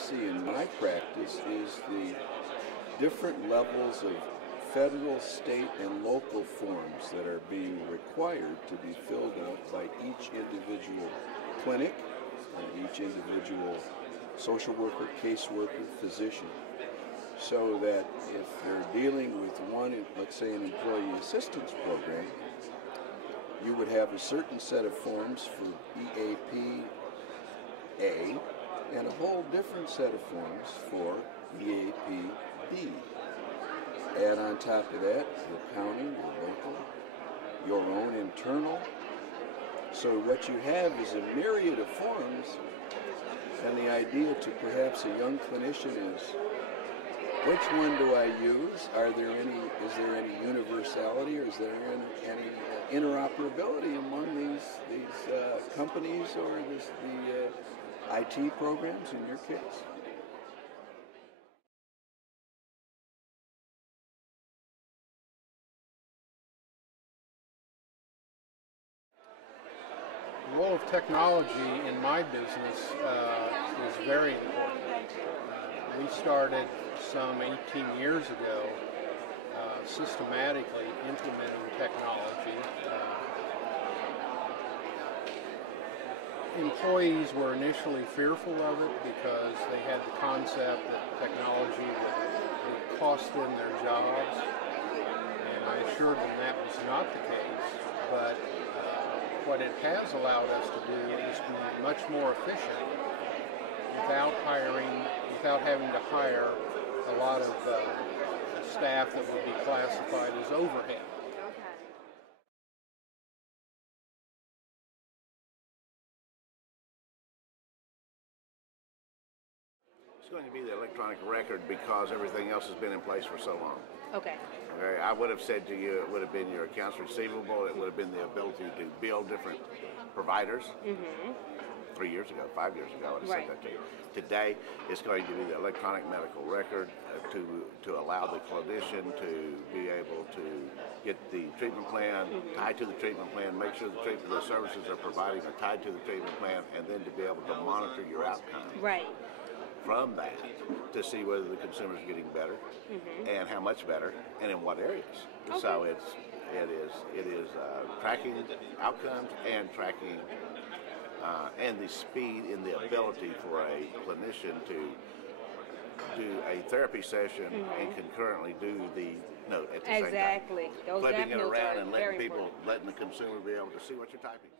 see in my practice is the different levels of federal, state, and local forms that are being required to be filled out by each individual clinic, each individual social worker, caseworker, physician, so that if they're dealing with one, let's say an employee assistance program, you would have a certain set of forms for EAP-A and a whole different set of forms for EAP-B. Add on top of that your county, your local, your own internal. So what you have is a myriad of forms, and the idea to perhaps a young clinician is, which one do I use? Is there any universality, or is there any interoperability among these companies or the IT programs in your case? The role of technology in my business is very important. We started some 18 years ago systematically implementing technology. Employees were initially fearful of it because they had the concept that technology would cost them their jobs, and I assured them that was not the case. But what it has allowed us to do is to be much more efficient without having to hire a lot of staff that would be classified as overhead. It's going to be the electronic record because everything else has been in place for so long. Okay. Okay. I would have said to you, it would have been your accounts receivable, it would have been the ability to bill different providers. 3 years ago, 5 years ago, I would have said that to you. Today, it's going to be the electronic medical record to allow the clinician to be able to get the treatment plan, tied to the treatment plan, make sure the services they're providing are tied to the treatment plan, and then to be able to monitor your outcome. Right. From that to see whether the consumer is getting better and how much better and in what areas. Okay. So it is tracking outcomes and tracking and the speed and the ability for a clinician to do a therapy session and concurrently do the note at the same time. Exactly. Those flipping it notes around are and letting the consumer be able to see what you're typing.